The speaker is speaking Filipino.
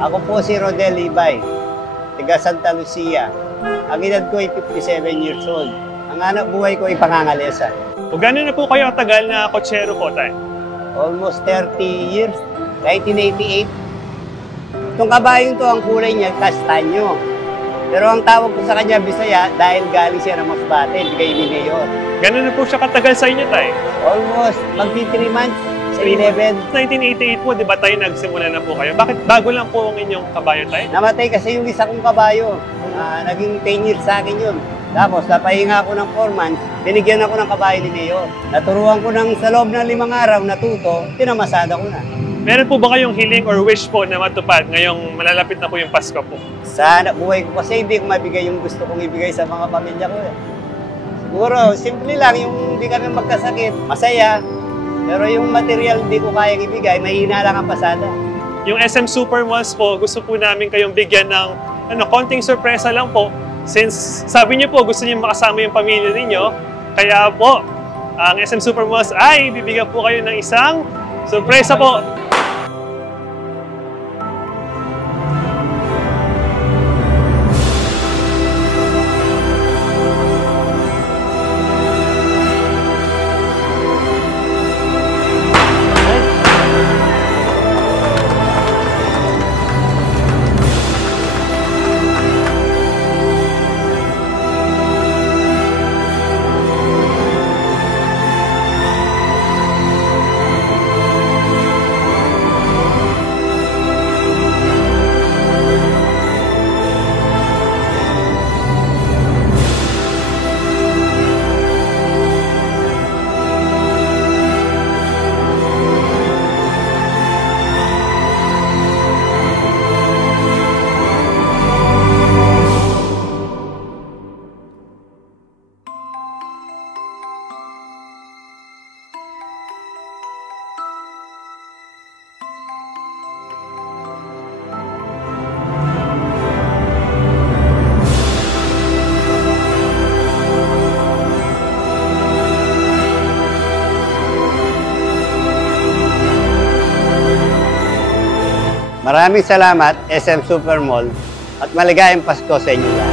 Ako po si Rodel Ibay, taga Santa Lucia. Ang edad ko ay 57 years old. Ang anak buhay ko ay pangangalesan. O gano'n na po kayo katagal na kotsero po, tay? Almost 30 years, 1988. Itong kabayong to, ang kulay niya, kastanyo. Pero ang tawag ko sa kanya, Bisaya, dahil galing siya ng Masbate, bigay ni Mayor. Gano'n na po siya katagal sa inyo, tay? Almost, magti 3 months. 11. 1988 po, di ba tayo nagsimula na po kayo? Bakit bago lang po ang inyong kabayo, tay? Namatay kasi yung isa kong kabayo. Naging 10 years sa akin yun. Tapos, napahinga ako ng 4 months, binigyan ako ng kabayo ni Mayor. Naturuan ko sa loob ng 5 araw natuto, pinamasada ko na. Meron po ba kayong hiling or wish po na matupad ngayong malalapit na po yung Pasko po? Sa buhay ko kasi hindi ko mabigay yung gusto kong ibigay sa mga pamilya ko. Siguro, simple lang yung hindi kami magkasakit, masaya. Pero yung material hindi ko kayang ibigay, mahina lang ang pasada. Yung SM Supermalls po, gusto po namin kayong bigyan ng konting sorpresa lang po. Since sabi niyo po, gusto niyo makasama yung pamilya ninyo, kaya po, ang SM Supermalls ay bibigyan po kayo ng isang sorpresa po. Maraming salamat, SM Supermall, at maligayang Pasko sa inyo lahat.